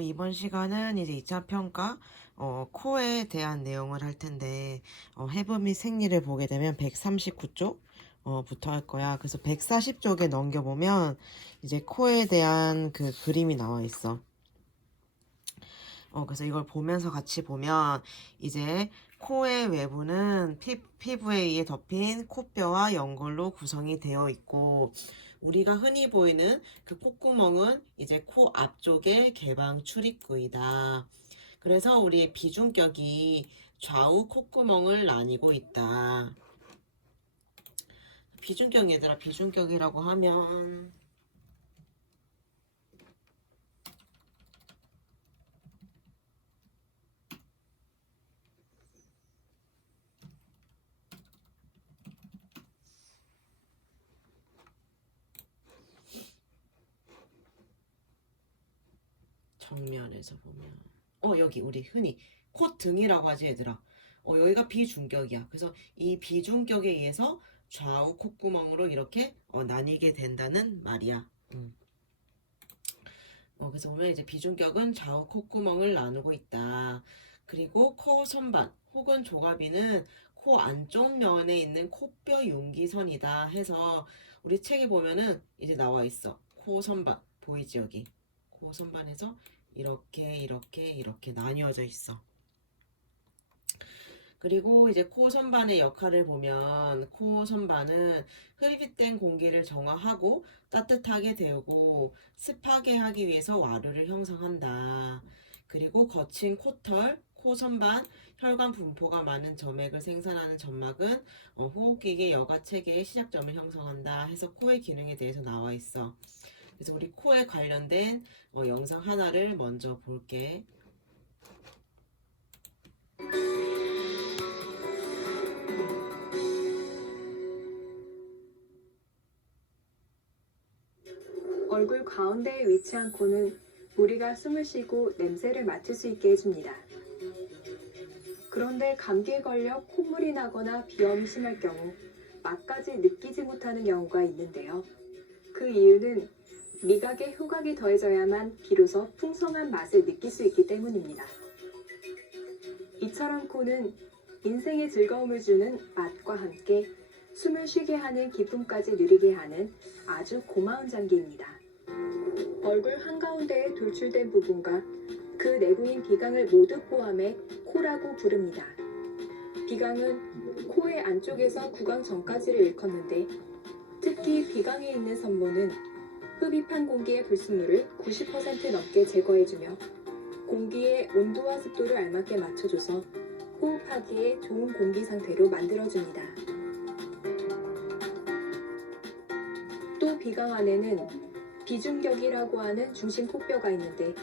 이번 시간은 이제 2차 평가, 코에 대한 내용을 할 텐데, 해부 및 생리를 보게 되면 139쪽, 부터 할 거야. 그래서 140쪽에 넘겨보면, 이제 코에 대한 그 그림이 나와 있어. 그래서 이걸 보면서 같이 보면, 이제 코의 외부는 피부에 의해 덮인 코뼈와 연골로 구성이 되어 있고, 우리가 흔히 보이는 그 콧구멍은 이제 코 앞쪽의 개방 출입구이다. 그래서 우리의 비중격이 좌우 콧구멍을 나뉘고 있다. 비중격 얘들아, 비중격이라고 하면 정면에서 보면 여기 우리 흔히 콧등이라고 하지 얘들아. 여기가 비중격이야. 그래서 이 비중격에 의해서 좌우 콧구멍으로 이렇게 나뉘게 된다는 말이야. 그래서 보면 이제 비중격은 좌우 콧구멍을 나누고 있다. 그리고 코 선반 혹은 조가비는 코 안쪽 면에 있는 코뼈 융기선이다 해서 우리 책에 보면은 이제 나와 있어. 코 선반 보이지 여기? 코 선반에서 이렇게 나뉘어져 있어. 그리고 이제 코 선반의 역할을 보면 코 선반은 흡입된 공기를 정화하고 따뜻하게 데우고 습하게 하기 위해서 와류를 형성한다. 그리고 거친 코털, 코 선반, 혈관 분포가 많은 점액을 생산하는 점막은 호흡기계 여가 체계의 시작점을 형성한다 해서 코의 기능에 대해서 나와 있어. 그래서 우리 코에 관련된 영상 하나를 먼저 볼게. 얼굴 가운데에 위치한 코는 우리가 숨을 쉬고 냄새를 맡을 수 있게 해줍니다. 그런데 감기에 걸려 콧물이 나거나 비염이 심할 경우 맛까지 느끼지 못하는 경우가 있는데요. 그 이유는 미각에 후각이 더해져야만 비로소 풍성한 맛을 느낄 수 있기 때문입니다. 이처럼 코는 인생의 즐거움을 주는 맛과 함께 숨을 쉬게 하는 기쁨까지 누리게 하는 아주 고마운 장기입니다. 얼굴 한가운데에 돌출된 부분과 그 내부인 비강을 모두 포함해 코라고 부릅니다. 비강은 코의 안쪽에서 구강 전까지를 일컫는데 특히 비강에 있는 선모는 흡입한 공기의 불순물을 90% 넘게 제거해주며 공기의 온도와 습도를 알맞게 맞춰줘서 호흡하기에 좋은 공기 상태로 만들어줍니다. 또 비강 안에는 비중격이라고 하는 중심 코뼈가 있는데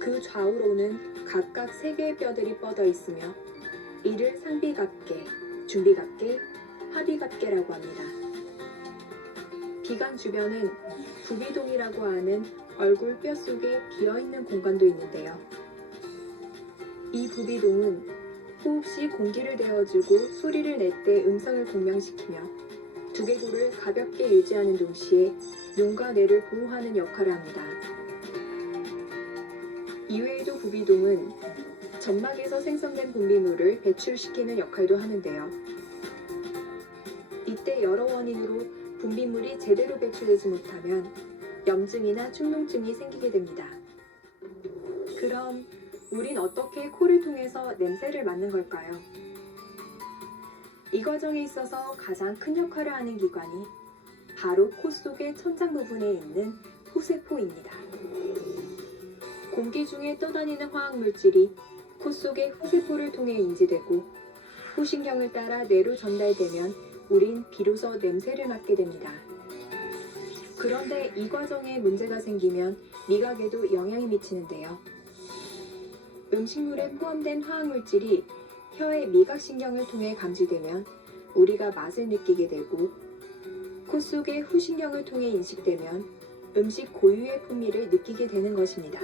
그 좌우로는 각각 3개의 뼈들이 뻗어 있으며 이를 상비갑계, 중비갑계, 하비갑계라고 합니다. 비강 주변은 부비동이라고 하는 얼굴 뼈 속에 비어있는 공간도 있는데요. 이 부비동은 호흡 시 공기를 데워주고 소리를 낼 때 음성을 공명시키며 두개골을 가볍게 유지하는 동시에 눈과 뇌를 보호하는 역할을 합니다. 이외에도 부비동은 점막에서 생성된 분비물을 배출시키는 역할도 하는데요. 이때 여러 원인으로 분비물이 제대로 배출되지 못하면 염증이나 축농증이 생기게 됩니다. 그럼 우린 어떻게 코를 통해서 냄새를 맡는 걸까요? 이 과정에 있어서 가장 큰 역할을 하는 기관이 바로 코 속의 천장 부분에 있는 후세포입니다. 공기 중에 떠다니는 화학물질이 코 속의 후세포를 통해 인지되고 후신경을 따라 뇌로 전달되면 우린 비로소 냄새를 맡게 됩니다. 그런데 이 과정에 문제가 생기면 미각에도 영향이 미치는데요. 음식물에 포함된 화학물질이 혀의 미각신경을 통해 감지되면 우리가 맛을 느끼게 되고 코 속의 후신경을 통해 인식되면 음식 고유의 풍미를 느끼게 되는 것입니다.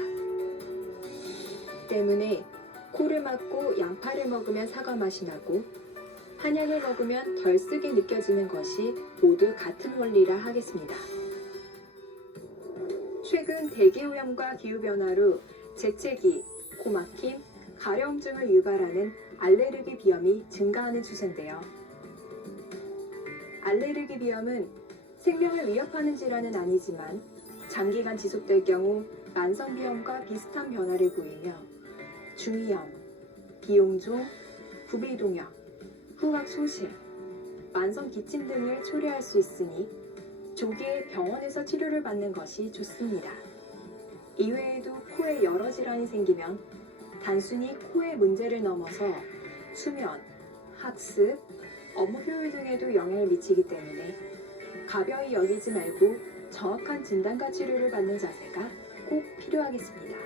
때문에 코를 막고 양파를 먹으면 사과 맛이 나고 한약을 먹으면 덜 쓰게 느껴지는 것이 모두 같은 원리라 하겠습니다. 최근 대기오염과 기후변화로 재채기, 코막힘, 가려움증을 유발하는 알레르기 비염이 증가하는 추세인데요. 알레르기 비염은 생명을 위협하는 질환은 아니지만 장기간 지속될 경우 만성비염과 비슷한 변화를 보이며 중이염, 비용종, 부비동염, 후각소실, 만성기침 등을 초래할 수 있으니 조기에 병원에서 치료를 받는 것이 좋습니다. 이외에도 코에 여러 질환이 생기면 단순히 코의 문제를 넘어서 수면, 학습, 업무 효율 등에도 영향을 미치기 때문에 가벼이 여기지 말고 정확한 진단과 치료를 받는 자세가 꼭 필요하겠습니다.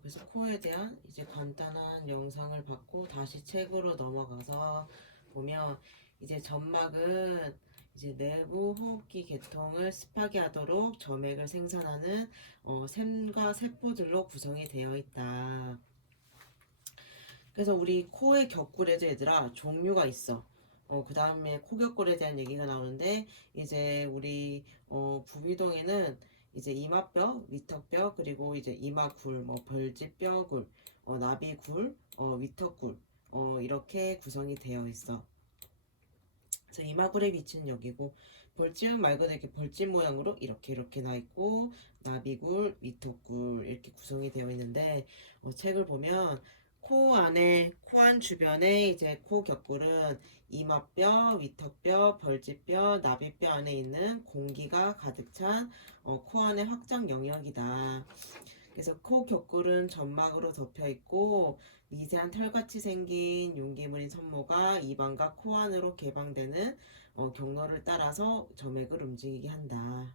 그래서 코에 대한 이제 간단한 영상을 받고 다시 책으로 넘어가서 보면 이제 점막은 이제 내부 호흡기 계통을 습하게 하도록 점액을 생산하는 샘과 세포들로 구성이 되어 있다. 그래서 우리 코의 격골에도 얘들아 종류가 있어. 그 다음에 코격골에 대한 얘기가 나오는데 이제 우리 부비동에는 이제 이마뼈, 위턱뼈, 그리고 이제 이마굴, 뭐 벌집뼈굴, 나비굴, 위턱굴 이렇게 구성이 되어 있어. 그래서 이마굴의 위치는 여기고 벌집은 말 그대로 이렇게 벌집 모양으로 이렇게 나 있고 나비굴, 위턱굴 이렇게 구성이 되어 있는데 책을 보면 코 안에 코 안 주변에 이제 코 격골은 이마뼈, 위턱뼈, 벌집뼈, 나비뼈 안에 있는 공기가 가득 찬 코 안의 확장 영역이다. 그래서 코 격골은 점막으로 덮여 있고 미세한 털같이 생긴 용기물인 섬모가 입안과 코 안으로 개방되는 경로를 따라서 점액을 움직이게 한다.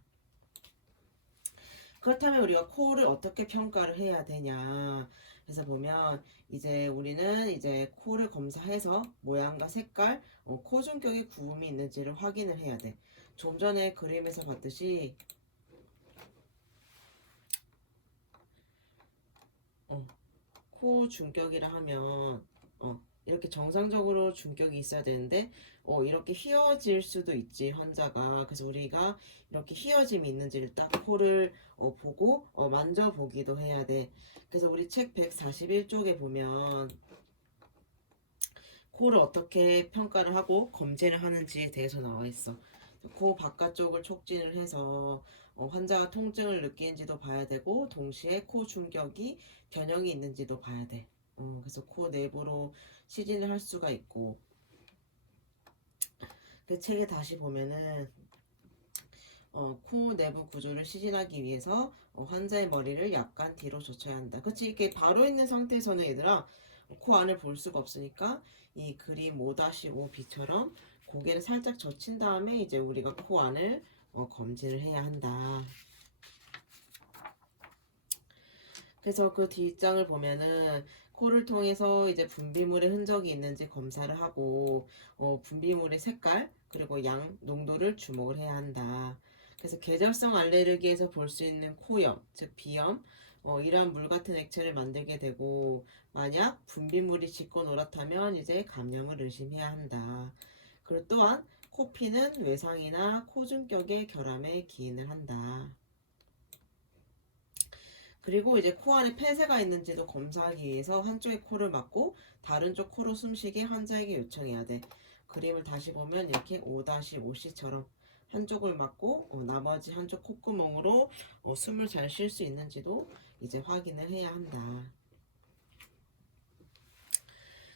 그렇다면 우리가 코를 어떻게 평가를 해야 되냐? 그래서 보면 이제 우리는 이제 코를 검사해서 모양과 색깔, 코 중격에 구음이 있는지를 확인을 해야 돼. 좀 전에 그림에서 봤듯이 코 중격이라 하면 이렇게 정상적으로 중격이 있어야 되는데 이렇게 휘어질 수도 있지 환자가. 그래서 우리가 이렇게 휘어짐이 있는지를 딱 코를 보고 만져보기도 해야 돼. 그래서 우리 책 141쪽에 보면 코를 어떻게 평가를 하고 검진을 하는지에 대해서 나와 있어. 코 바깥쪽을 촉진을 해서 환자가 통증을 느끼는지도 봐야 되고 동시에 코 중격이 변형이 있는지도 봐야 돼. 그래서 코 내부로 시진을 할 수가 있고 그 책에 다시 보면은 코 내부 구조를 시진하기 위해서 환자의 머리를 약간 뒤로 젖혀야 한다. 그치? 이렇게 바로 있는 상태에서는 얘들아 코 안을 볼 수가 없으니까 이 그림 5-5B처럼 고개를 살짝 젖힌 다음에 이제 우리가 코 안을 검진을 해야 한다. 그래서 그 뒷장을 보면은 코를 통해서 이제 분비물의 흔적이 있는지 검사를 하고 분비물의 색깔 그리고 양 농도를 주목을 해야 한다. 그래서 계절성 알레르기에서 볼 수 있는 코염, 즉 비염, 이러한 물 같은 액체를 만들게 되고 만약 분비물이 짙고 노랗다면 이제 감염을 의심해야 한다. 그리고 또한 코피는 외상이나 코중격의 결함에 기인을 한다. 그리고 이제 코 안에 폐쇄가 있는지도 검사하기 위해서 한쪽의 코를 막고 다른 쪽 코로 숨쉬게 환자에게 요청해야 돼. 그림을 다시 보면 이렇게 5-5C처럼 한쪽을 막고 나머지 한쪽 콧구멍으로 숨을 잘 쉴 수 있는지도 이제 확인을 해야 한다.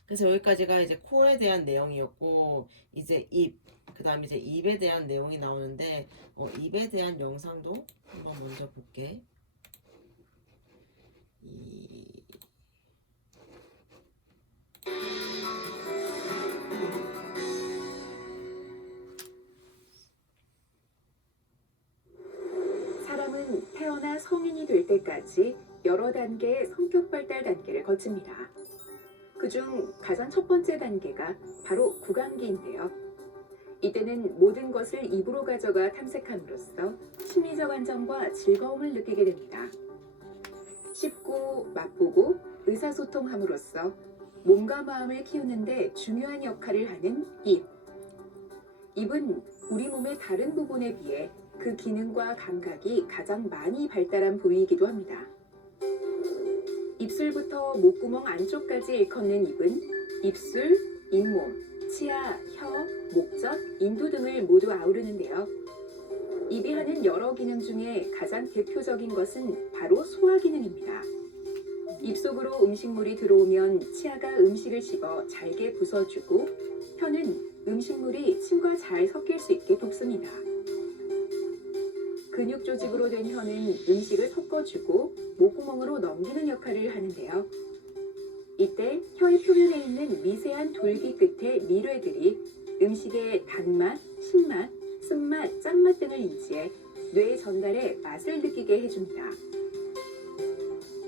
그래서 여기까지가 이제 코에 대한 내용이었고 이제 입, 그 다음에 이제 입에 대한 내용이 나오는데 입에 대한 영상도 한번 먼저 볼게. 사람은 태어나 성인이 될 때까지 여러 단계의 성격 발달 단계를 거칩니다. 그중 가장 첫 번째 단계가 바로 구강기인데요. 이때는 모든 것을 입으로 가져가 탐색함으로써 심리적 안정과 즐거움을 느끼게 됩니다. 씹고 맛보고 의사소통함으로써 몸과 마음을 키우는데 중요한 역할을 하는 입. 입은 우리 몸의 다른 부분에 비해 그 기능과 감각이 가장 많이 발달한 부위이기도 합니다. 입술부터 목구멍 안쪽까지 일컫는 입은 입술, 잇몸, 치아, 혀, 목젖, 인두 등을 모두 아우르는데요. 입이 하는 여러 기능 중에 가장 대표적인 것은 바로 소화 기능입니다. 입속으로 음식물이 들어오면 치아가 음식을 씹어 잘게 부숴주고 혀는 음식물이 침과 잘 섞일 수 있게 돕습니다. 근육 조직으로 된 혀는 음식을 섞어주고 목구멍으로 넘기는 역할을 하는데요. 이때 혀의 표면에 있는 미세한 돌기 끝의 미뢰들이 음식의 단맛, 신맛, 쓴맛, 짠맛 등을 인지해 뇌에 전달해 맛을 느끼게 해줍니다.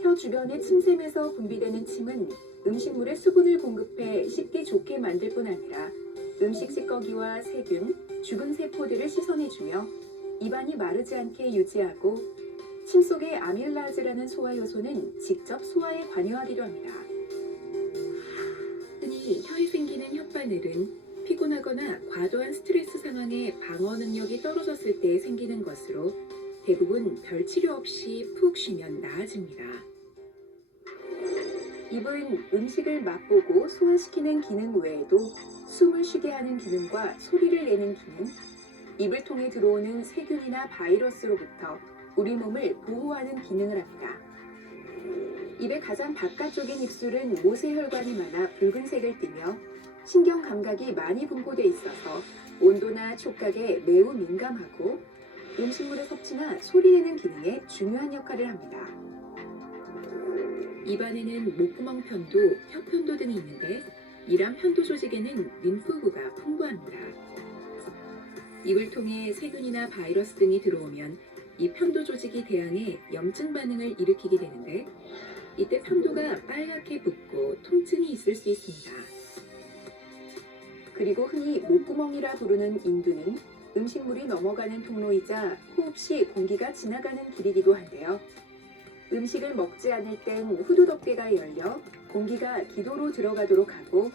혀 주변의 침샘에서 분비되는 침은 음식물에 수분을 공급해 씹기 좋게 만들 뿐 아니라 음식 찌꺼기와 세균, 죽은 세포들을 씻어내주며 입안이 마르지 않게 유지하고 침 속의 아밀라즈라는 소화 요소는 직접 소화에 관여하기도 합니다. 흔히 혀에 생기는 혓바늘은 피곤하거나 과도한 스트레스 상황에 방어 능력이 떨어졌을 때 생기는 것으로 대부분 별 치료 없이 푹 쉬면 나아집니다. 입은 음식을 맛보고 소화시키는 기능 외에도 숨을 쉬게 하는 기능과 소리를 내는 기능, 입을 통해 들어오는 세균이나 바이러스로부터 우리 몸을 보호하는 기능을 합니다. 입의 가장 바깥쪽인 입술은 모세혈관이 많아 붉은색을 띠며 신경 감각이 많이 분포돼 있어서 온도나 촉각에 매우 민감하고 음식물의 섭취나 소리 내는 기능에 중요한 역할을 합니다. 입 안에는 목구멍 편도, 혀 편도 등이 있는데 이런 편도 조직에는 림프구가 풍부합니다. 입을 통해 세균이나 바이러스 등이 들어오면 이 편도 조직이 대항해 염증 반응을 일으키게 되는데 이때 편도가 빨갛게 붓고 통증이 있을 수 있습니다. 그리고 흔히 목구멍이라 부르는 인두는 음식물이 넘어가는 통로이자 호흡 시 공기가 지나가는 길이기도 한데요. 음식을 먹지 않을 땐 후두덮개가 열려 공기가 기도로 들어가도록 하고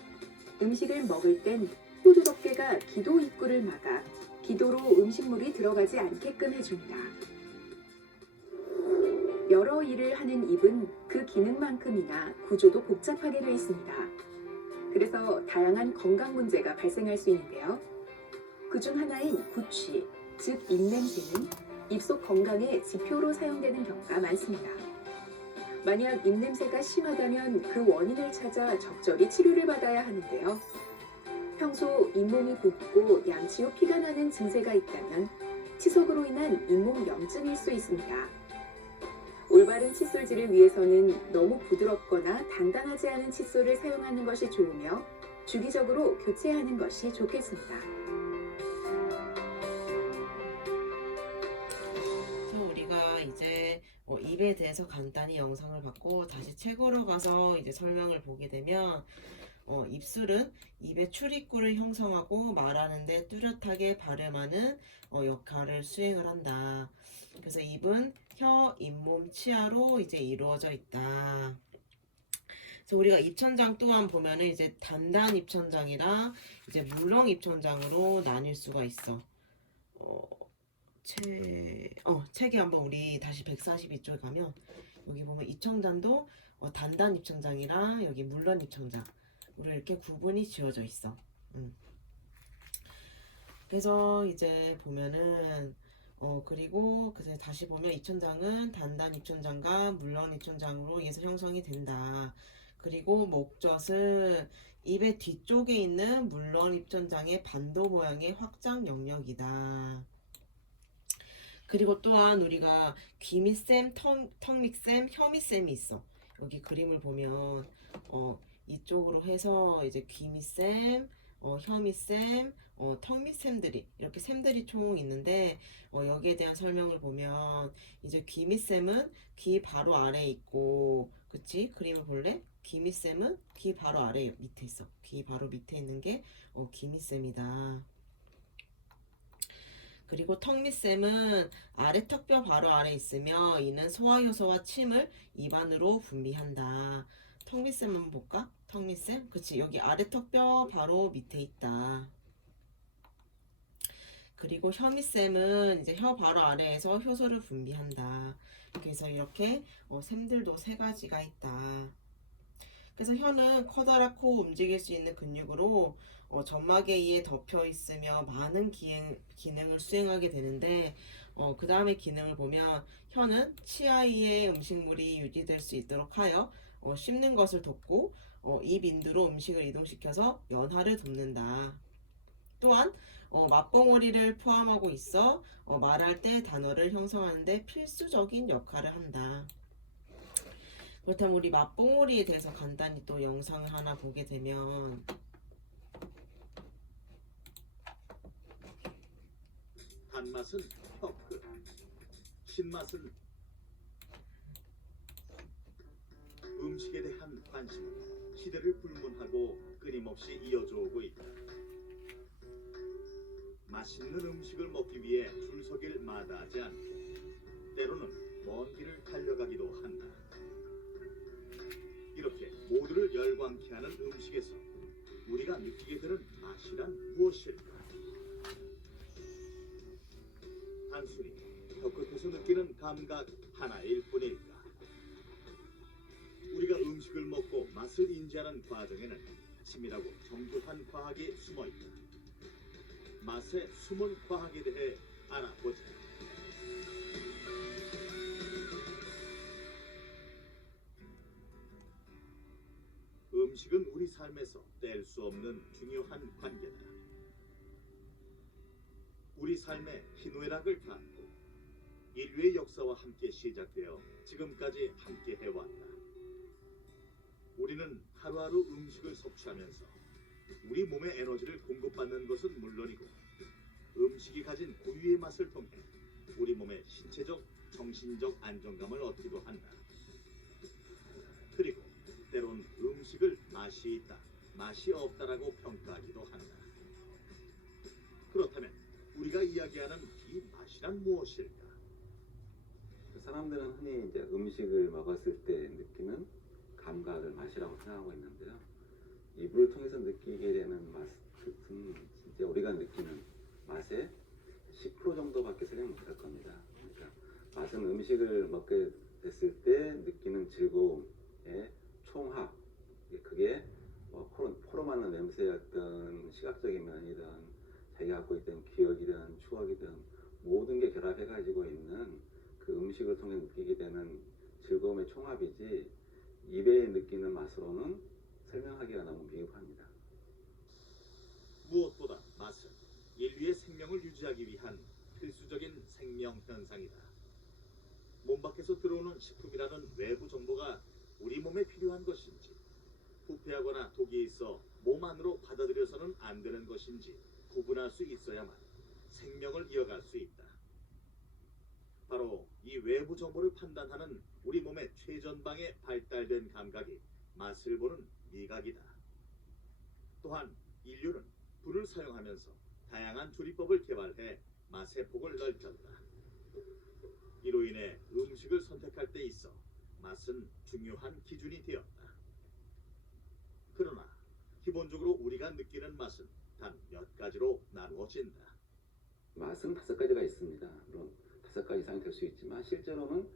음식을 먹을 땐 후두덮개가 기도 입구를 막아 기도로 음식물이 들어가지 않게끔 해줍니다. 여러 일을 하는 입은 그 기능만큼이나 구조도 복잡하게 되어 있습니다. 그래서 다양한 건강 문제가 발생할 수 있는데요. 그중 하나인 구취, 즉 입냄새는 입속 건강의 지표로 사용되는 경우가 많습니다. 만약 입냄새가 심하다면 그 원인을 찾아 적절히 치료를 받아야 하는데요. 평소 잇몸이 붓고 양치 후 피가 나는 증세가 있다면 치석으로 인한 잇몸 염증일 수 있습니다. 올바른 칫솔질을 위해서는 너무 부드럽거나 단단하지 않은 칫솔을 사용하는 것이 좋으며 주기적으로 교체하는 것이 좋겠습니다. 그래서 우리가 이제 입에 대해서 간단히 영상을 봤고 다시 책으로 가서 이제 설명을 보게 되면 입술은 입의 출입구를 형성하고 말하는데 뚜렷하게 발음하는 역할을 수행을 한다. 그래서 입은 혀, 잇몸, 치아로 이제 이루어져 있다. 그래서 우리가 입천장 또한 보면은 이제 단단 입천장이랑 이제 물렁 입천장으로 나뉠 수가 있어. 책에 한번 우리 다시 142쪽에 가면 여기 보면 입천장도 단단 입천장이랑 여기 물렁 입천장 우리 이렇게 구분이 지어져 있어. 그래서 이제 보면은 그리고 그래서 다시 보면 입천장은 단단 입천장과 물렁 입천장으로 의해서 형성이 된다. 그리고 목젖은 입의 뒤쪽에 있는 물렁 입천장의 반도 모양의 확장 영역이다. 그리고 또한 우리가 귀밑샘, 턱밑샘, 혀밑샘이 있어. 여기 그림을 보면 이쪽으로 해서 이제 귀밑샘, 혀밑샘, 턱밑샘들이 이렇게 샘들이 총 있는데 여기에 대한 설명을 보면 이제 귀밑샘은 귀 바로 아래에 있고, 그치? 그림을 볼래? 귀밑샘은 귀 바로 아래 밑에 있어. 귀 바로 밑에 있는 게 귀밑샘이다. 그리고 턱밑샘은 아래 턱뼈 바로 아래 있으며 이는 소화효소와 침을 입안으로 분비한다. 턱밑샘 한번 볼까? 턱밑샘? 그치, 여기 아래 턱뼈 바로 밑에 있다. 그리고 혀밑샘은 이제 혀 바로 아래에서 효소를 분비한다. 그래서 이렇게 샘들도 세 가지가 있다. 그래서 혀는 커다랗고 움직일 수 있는 근육으로 점막에 의해 덮여 있으며 많은 기능을 수행하게 되는데, 그 다음에 기능을 보면 혀는 치아 위에 음식물이 유지될 수 있도록 하여 씹는 것을 돕고, 입 인두로 음식을 이동시켜서 연화를 돕는다. 또한 맛봉오리를 포함하고 있어 말할 때 단어를 형성하는 데 필수적인 역할을 한다. 그렇다면 우리 맛봉오리에 대해서 간단히 또 영상을 하나 보게 되면, 단맛은 혀끝, 신맛은 음식에 대한 관심은 시대를 불문하고 끊임없이 이어져 오고 있다. 맛있는 음식을 먹기 위해 줄 서길 마다하지 않고 때로는 먼 길을 달려가기도 한다. 이렇게 모두를 열광케 하는 음식에서 우리가 느끼게 되는 맛이란 무엇일까? 단순히 혀끝에서 느끼는 감각 하나일 뿐일까? 우리가 음식을 먹고 맛을 인지하는 과정에는 치밀하고 정교한 과학이 숨어있다. 맛의 숨은 과학에 대해 알아보자. 음식은 우리 삶에서 뗄 수 없는 중요한 관계다. 우리 삶의 희노애락을 닿고 인류의 역사와 함께 시작되어 지금까지 함께 해왔다. 우리는 하루하루 음식을 섭취하면서 우리 몸에 에너지를 공급받는 것은 물론이고 음식이 가진 고유의 맛을 통해 우리 몸의 신체적, 정신적 안정감을 얻기도 한다. 그리고 때론 음식을 맛이 있다, 맛이 없다라고 평가하기도 한다. 그렇다면 우리가 이야기하는 이 맛이란 무엇일까? 사람들은 흔히 이제 음식을 먹었을 때 느끼는 감각을 맛이라고 생각하고 있는데요. 입을 통해서 느끼게 되는 맛은 진짜 우리가 느끼는 맛의 10% 정도밖에 생각 못할 겁니다. 그러니까 맛은 음식을 먹게 됐을 때 느끼는 즐거움의 총합, 그게 뭐 코로 맡는 냄새였든 시각적인 면이든 자기가 갖고 있던 기억이든 추억이든 모든 게 결합해 가지고 있는 그 음식을 통해 느끼게 되는 즐거움의 총합이지 입에 느끼는 맛으로는 설명하기가 너무 미흡합니다. 무엇보다 맛은 인류의 생명을 유지하기 위한 필수적인 생명 현상이다. 몸 밖에서 들어오는 식품이라는 외부 정보가 우리 몸에 필요한 것인지, 부패하거나 독이 있어 몸 안으로 받아들여서는 안 되는 것인지 구분할 수 있어야만 생명을 이어갈 수 있다. 바로 이 외부 정보를 판단하는 우리 몸의 최전방에 발달된 감각이 맛을 보는 미각이다. 또한 인류는 불을 사용하면서 다양한 조리법을 개발해 맛의 폭을 넓혔다. 이로 인해 음식을 선택할 때 있어 맛은 중요한 기준이 되었다. 그러나 기본적으로 우리가 느끼는 맛은 단 몇 가지로 나누어진다. 맛은 5가지가 있습니다. 물론 5가지 이상이 될 수 있지만 실제로는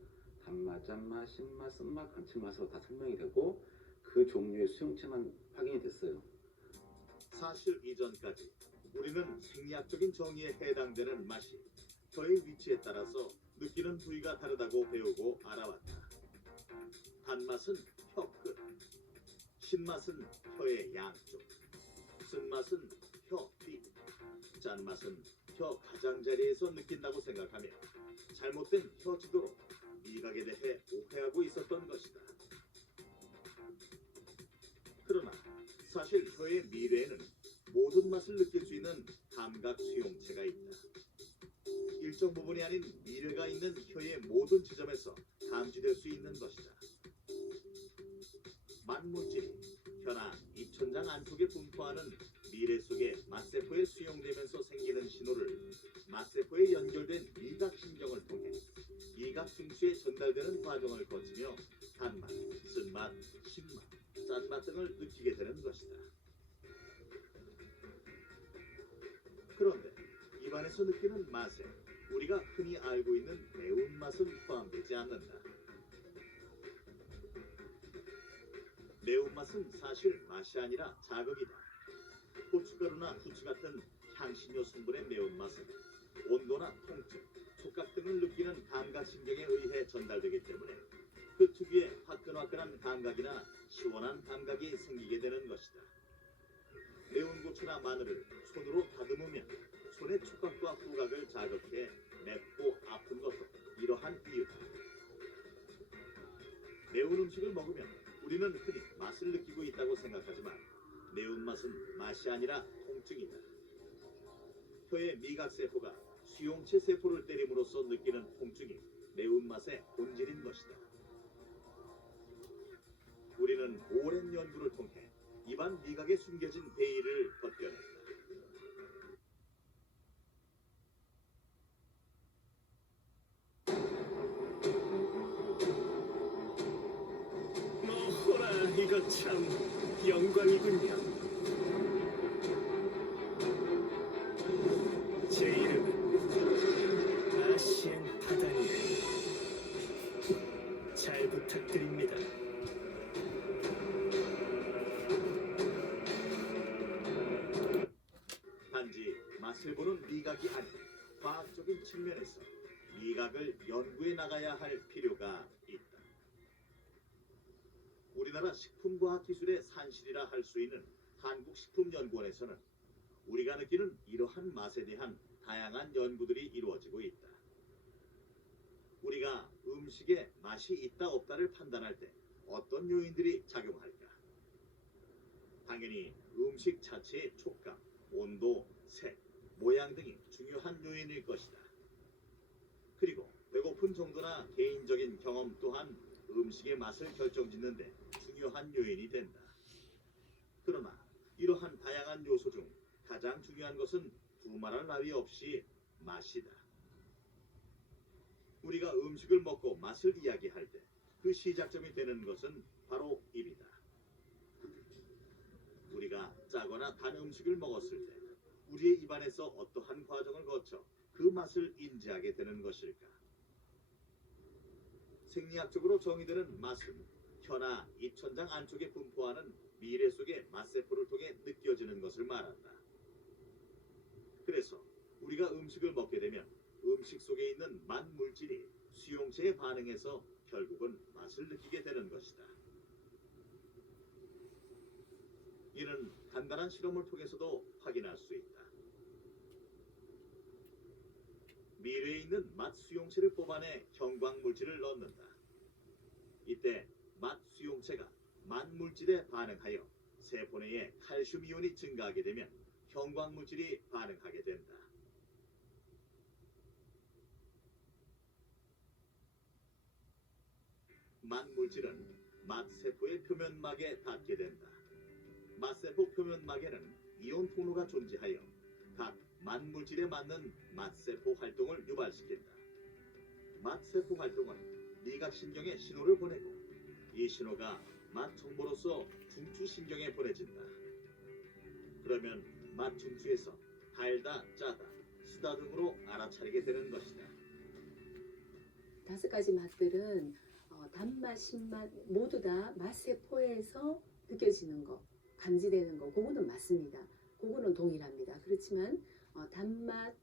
단맛, 짠맛, 신맛, 쓴맛, 감칠맛으로 다 설명이 되고 그 종류의 수용체만 확인이 됐어요. 사실 이전까지 우리는 생리학적인 정의에 해당되는 맛이 혀의 위치에 따라서 느끼는 부위가 다르다고 배우고 알아왔다. 단맛은 혀 끝, 신맛은 혀의 양쪽, 쓴맛은 혀 뒤, 짠맛은 혀 가장자리에서 느낀다고 생각하며 잘못된 혀 지도로 미각에 대해 오해하고 있었던 것이다. 그러나 사실 혀의 미래에는 모든 맛을 느낄 수 있는 감각 수용체가 있다. 일정 부분이 아닌 미래가 있는 혀의 모든 지점에서 감지될 수 있는 것이다. 맛물질이 혀나 입천장 안쪽에 분포하는 미래 속의 맛세포에 수용되면서 생기는 신호를 맛세포에 연결된 미각신경을 통해 미각중추에 전달되는 과정을 거치며 단맛, 쓴맛, 신맛, 초각성을 느끼게 되는 것이다. 그런데 입안에서 느끼는 맛에 우리가 흔히 알고 있는 매운맛은 포함되지 않는다. 매운맛은 사실 맛이 아니라 자극이다. 고춧가루나 후추 같은 향신료 성분의 매운맛은 온도나 통증, 촉각 등을 느끼는 감각신경에 의해 전달되기 때문에 그 특유의 화끈화끈한 감각이나 시원한 감각이 생기게 되는 것이다. 매운 고추나 마늘을 손으로 다듬으면 손의 촉각과 후각을 자극해 맵고 아픈 것도 이러한 이유다. 매운 음식을 먹으면 우리는 흔히 맛을 느끼고 있다고 생각하지만 매운맛은 맛이 아니라 통증이다. 혀의 미각세포가 수용체 세포를 때림으로써 느끼는 통증이 매운맛의 본질인 것이다. 우리는 오랜 연구를 통해 입안 미각에 숨겨진 베일을 벗겨냈다. 뭐호라, 이거 참 영광이군요. 제 이름은 아시엔 파다니엘. 잘 부탁드립니다. 단지 맛을 보는 미각이 아닌 과학적인 측면에서 미각을 연구해 나가야 할 필요가 있다. 우리나라 식품과학기술의 산실이라 할 수 있는 한국식품연구원에서는 우리가 느끼는 이러한 맛에 대한 다양한 연구들이 이루어지고 있다. 우리가 음식에 맛이 있다 없다를 판단할 때 어떤 요인들이 작용할까? 당연히 음식 자체의 촉감, 온도, 색, 모양 등이 중요한 요인일 것이다. 그리고 배고픈 정도나 개인적인 경험 또한 음식의 맛을 결정짓는데 중요한 요인이 된다. 그러나 이러한 다양한 요소 중 가장 중요한 것은 두말할 나위 없이 맛이다. 우리가 음식을 먹고 맛을 이야기할 때 그 시작점이 되는 것은 바로 입이다. 우리가 짜거나 단 음식을 먹었을 때 우리의 입안에서 어떠한 과정을 거쳐 그 맛을 인지하게 되는 것일까? 생리학적으로 정의되는 맛은 혀나 입천장 안쪽에 분포하는 미래 속의 맛세포를 통해 느껴지는 것을 말한다. 그래서 우리가 음식을 먹게 되면 음식 속에 있는 맛 물질이 수용체에 반응해서 결국은 맛을 느끼게 되는 것이다. 이는 간단한 실험을 통해서도 확인할 수 있다. 미래에 있는 맛 수용체를 뽑아내 형광 물질을 넣는다. 이때 맛 수용체가 맛 물질에 반응하여 세포 내에 칼슘 이온이 증가하게 되면 형광 물질이 반응하게 된다. 맛 물질은 맛세포의 표면막에 닿게 된다. 맛세포 표면막에는 이온 통로가 존재하여 각 맛물질에 맞는 맛세포 활동을 유발시킨다. 맛세포 활동은 미각신경에 신호를 보내고 이 신호가 맛 정보로서 중추신경에 보내진다. 그러면 맛 중추에서 달다, 짜다, 쓰다 등으로 알아차리게 되는 것이다. 5가지 맛들은 단맛, 신맛 모두 다 맛세포에서 느껴지는 거, 감지되는 거, 그거는 맞습니다. 그거는 동일합니다. 그렇지만 단맛,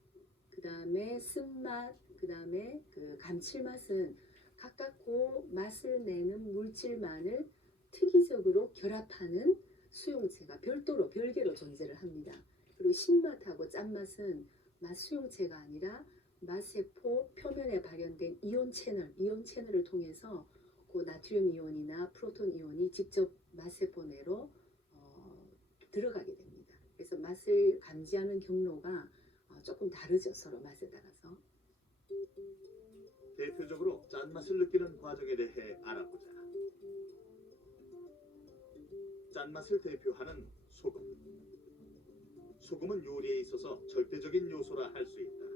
그 다음에 쓴맛, 그 다음에 그 감칠맛은 각각 그 맛을 내는 물질만을 특이적으로 결합하는 수용체가 별도로 별개로 존재를 합니다. 그리고 신맛하고 짠맛은 맛 수용체가 아니라 맛세포 표면에 발현된 이온 채널을 통해서 그 나트륨 이온이나 프로톤 이온이 직접 맛세포 내로 들어가게 됩니다. 그래서 맛을 감지하는 경로가 조금 다르죠, 서로 맛에 따라서. 대표적으로 짠맛을 느끼는 과정에 대해 알아보자. 짠맛을 대표하는 소금. 소금은 요리에 있어서 절대적인 요소라 할 수 있다.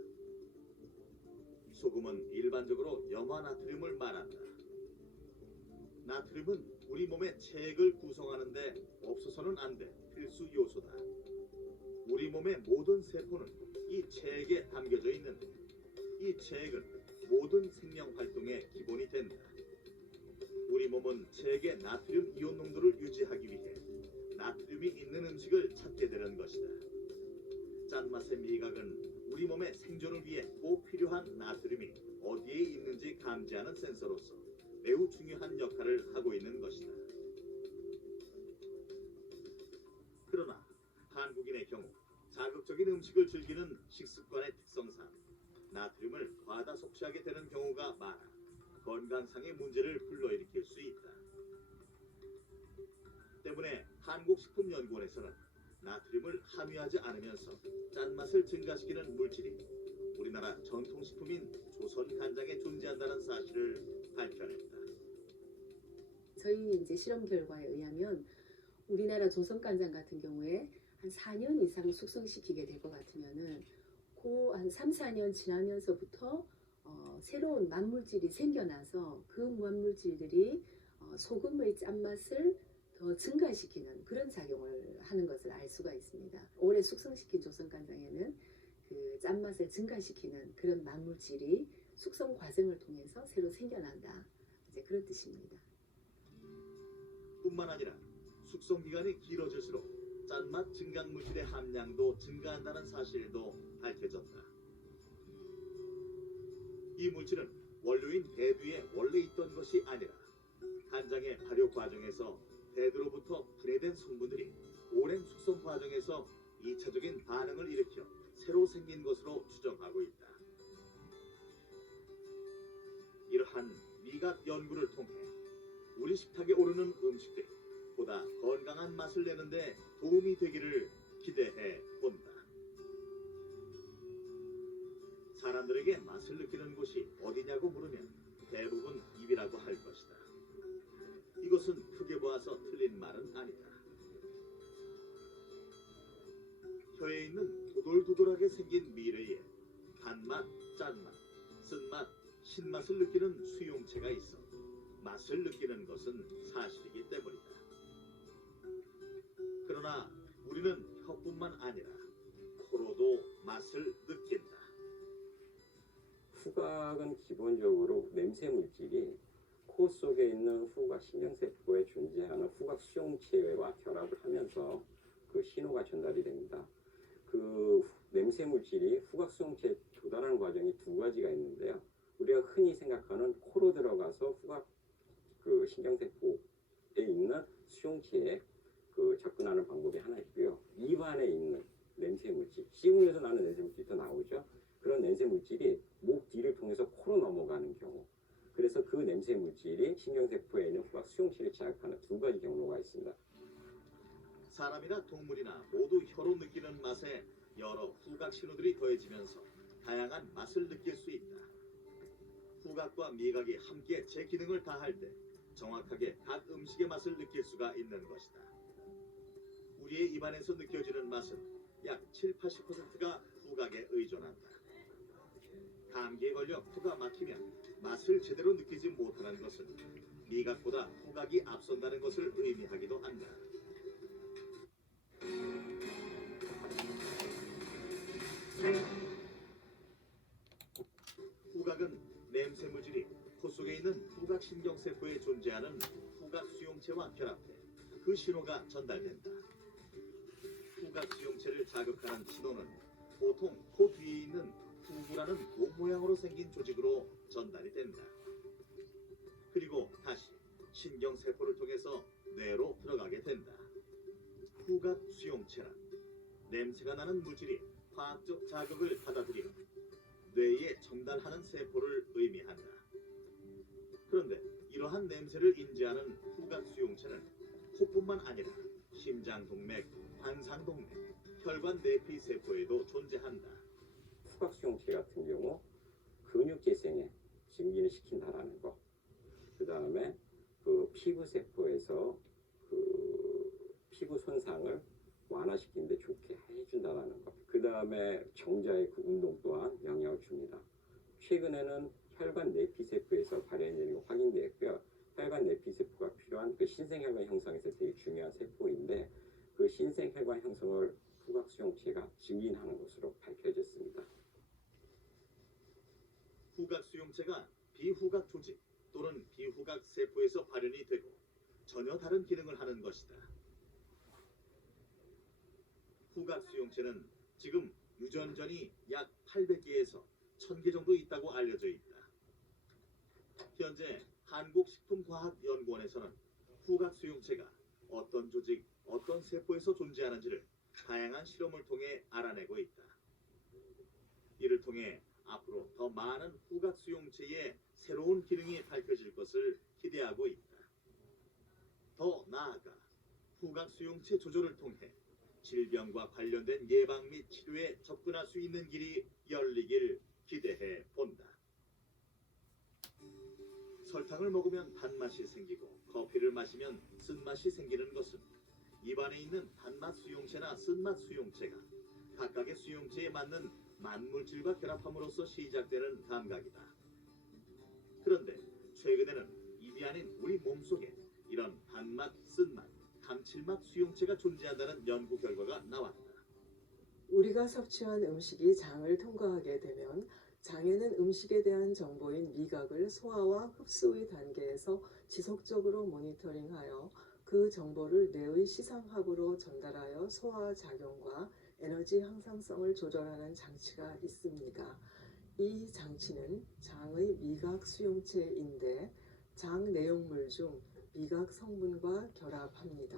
소금은 일반적으로 염화나트륨을 말한다. 나트륨은 우리 몸의 체액을 구성하는데 없어서는 안 돼 필수 요소다. 우리 몸의 모든 세포는 이 체액에 담겨져 있는데 이 체액은 모든 생명 활동의 기본이 된다. 우리 몸은 체액의 나트륨 이온 농도를 유지하기 위해 나트륨이 있는 음식을 찾게 되는 것이다. 짠맛의 미각은 우리 몸의 생존을 위해 꼭 필요한 나트륨이 어디에 있는지 감지하는 센서로서 매우 중요한 역할을 하고 있는 것이다. 그러나 한국인의 경우 자극적인 음식을 즐기는 식습관의 특성상 나트륨을 과다 섭취하게 되는 경우가 많아 건강상의 문제를 불러일으킬 수 있다. 때문에 한국식품연구원에서는 나트륨을 함유하지 않으면서 짠맛을 증가시키는 물질이 우리나라 전통식품인 조선 간장에 존재한다는 사실을 밝혀냈다. 저희 이제 실험 결과에 의하면 우리나라 조선 간장 같은 경우에 한 4년 이상 숙성시키게 될 것 같으면은 그 한 3, 4년 지나면서부터 새로운 만물질이 생겨나서 그 만물질들이 소금의 짠맛을 더 증가시키는 그런 작용을 하는 것을 알 수가 있습니다. 오래 숙성시킨 조선 간장에는 그 짠맛을 증가시키는 그런 만물질이 숙성 과정을 통해서 새로 생겨난다. 이제 그런 뜻입니다. 뿐만 아니라 숙성 기간이 길어질수록 짠맛 증강 물질의 함량도 증가한다는 사실도 밝혀졌다. 이 물질은 원료인 대두에 원래 있던 것이 아니라 간장의 발효 과정에서 대두로부터 분해된 성분들이 오랜 숙성 과정에서 2차적인 반응을 일으켜 새로 생긴 것으로 추정하고 있다. 이러한 미각 연구를 통해 우리 식탁에 오르는 음식들이 보다 건강한 맛을 내는데 도움이 되기를 기대해 본다. 사람들에게 맛을 느끼는 곳이 어디냐고 물으면 대부분 입이라고 할 것이다. 이것은 크게 보아서 틀린 말은 아니다. 혀에 있는 도돌도돌하게 생긴 미래에 단맛, 짠맛, 쓴맛, 신맛을 느끼는 수용체가 있어 맛을 느끼는 것은 사실이기 때문이다. 그러나 우리는 혀뿐만 아니라 코로도 맛을 느낀다. 후각은 기본적으로 냄새 물질이 코 속에 있는 후각 신경세포에 존재하는 후각 수용체와 결합을 하면서 그 신호가 전달이 됩니다. 그 냄새 물질이 후각 수용체에 도달하는 과정이 두 가지가 있는데요. 우리가 흔히 생각하는 코로 들어가서 후각 그 신경세포에 있는 수용체에 그 접근하는 방법이 하나 있고요. 입 안에 있는 냄새 물질, 씹으면서 나는 냄새 물질이 더 나오죠. 그런 냄새 물질이 목 뒤를 통해서 코로 넘어가는 경우. 그래서 그 냄새 물질이 신경세포에 있는 후각 수용체를 자극하는 두 가지 경로가 있습니다. 사람이나 동물이나 모두 혀로 느끼는 맛에 여러 후각 신호들이 더해지면서 다양한 맛을 느낄 수 있다. 후각과 미각이 함께 제 기능을 다할 때 정확하게 각 음식의 맛을 느낄 수가 있는 것이다. 우리의 입안에서 느껴지는 맛은 약 7~80%가 후각에 의존한다. 감기에 걸려 코가 막히면 맛을 제대로 느끼지 못하는 것은 미각보다 후각이 앞선다는 것을 의미하기도 한다. 후각은 냄새 물질이 코 속에 있는 후각 신경세포에 존재하는 후각 수용체와 결합해 그 신호가 전달된다. 후각 수용체를 자극하는 신호는 보통 코 뒤에 있는 후구라는 곰 모양으로 생긴 조직으로 전달이 된다. 그리고 다시 신경세포를 통해서 뇌로 들어가게 된다. 후각 수용체란 냄새가 나는 물질이 화학적 자극을 받아들여 뇌에 전달하는 세포를 의미한다. 그런데 이러한 냄새를 인지하는 후각 수용체는 코뿐만 아니라 심장동맥, 관상동맥, 혈관 내피 세포에도 존재한다. 후각 수용체 같은 경우 근육 재생에 증진을 시킨다라는 거. 그 다음에 그 피부 세포에서 그 피부 손상을 완화시키는데 좋게 해준다라는 것. 그 다음에 정자의 그 운동 또한 영향을 줍니다. 최근에는 혈관 내피 세포에서 발현되는 게 확인되었고요. 혈관 내피세포가 필요한 그 신생혈관 형성에서 되게 중요한 세포인데 그 신생혈관 형성을 후각 수용체가 증인하는 것으로 밝혀졌습니다. 후각 수용체가 비후각 조직 또는 비후각 세포에서 발현이 되고 전혀 다른 기능을 하는 것이다. 후각 수용체는 지금 유전전이 약 800개에서 1000개 정도 있다고 알려져 있다. 현재 한국식품과학연구원에서는 후각 수용체가 어떤 조직, 어떤 세포에서 존재하는지를 다양한 실험을 통해 알아내고 있다. 이를 통해 앞으로 더 많은 후각 수용체의 새로운 기능이 밝혀질 것을 기대하고 있다. 더 나아가 후각 수용체 조절을 통해 질병과 관련된 예방 및 치료에 접근할 수 있는 길이 열리길 기대해 본다. 설탕을 먹으면 단맛이 생기고 커피를 마시면 쓴맛이 생기는 것은 입안에 있는 단맛 수용체나 쓴맛 수용체가 각각의 수용체에 맞는 만물질과 결합함으로써 시작되는 감각이다. 그런데 최근에는 입이 아닌 우리 몸속에 이런 단맛, 쓴맛, 감칠맛 수용체가 존재한다는 연구 결과가 나왔다. 우리가 섭취한 음식이 장을 통과하게 되면 장에는 음식에 대한 정보인 미각을 소화와 흡수의 단계에서 지속적으로 모니터링하여 그 정보를 뇌의 시상학으로 전달하여 소화 작용과 에너지 향상성을 조절하는 장치가 있습니다. 이 장치는 장의 미각 수용체인데 장 내용물 중 미각 성분과 결합합니다.